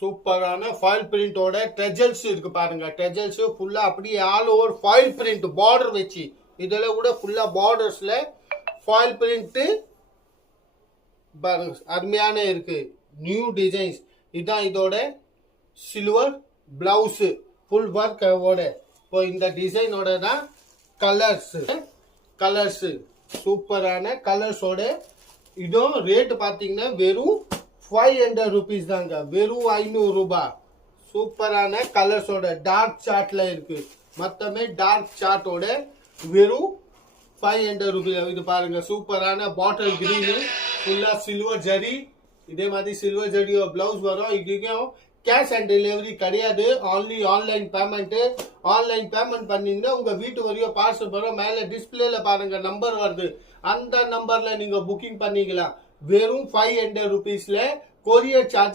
சூப்பரான ஃபாயில் பிரிண்டோட ட்ரெஜல்ஸ் இருக்கு பாருங்க. ட்ரெஜல்ஸ் ஃபுல்லா அப்படியே all over foil print border வச்சு, இதெல்லாம் கூட ஃபுல்லா பார்டர்ஸ்ல ஃபாயில் பிரிண்ட் பாருங்க, அருமையான இருக்கு. New designs. இதுதான் இதோட சில்வர் பிளவுஸ் ஃபுல் ஒர்க் ஓட. இப்போ இந்த டிசைனோட தான் கலர்ஸ் சூப்பரான கலர்ஸோட. இதுவும் ரேட் பாத்தீங்கன்னா வெறும் 500 rupees தாங்க, வெறும் 500 ரூபாய். சூப்பரான கலர்ஸோட டார்க் சார்ட்ல இருக்கு. மொத்தமே டார்க் சார்ட்டோட வெறும் 500 rupees. இது பாருங்க, சூப்பரான பாட்டில் கிரீன் ஃபுல்லா சில்வர் ஜரி. இதே மாதிரி சில்வர் ஜரியோ பிளவுஸ் வரும். இதுக்கும் கேஷ் ஆன் டெலிவரி கிடையாது, only online payment. Online payment பண்ணீங்கன்னா உங்க வீட்டு வரையும் பார்சல் வரும். மேல டிஸ்பிளேல பாருங்க நம்பர் வருது, அந்த நம்பர்ல நீங்க புக்கிங் பண்ணிக்கலாம். வெறும் 500 rupeesல கொரியர் சார்ஜ்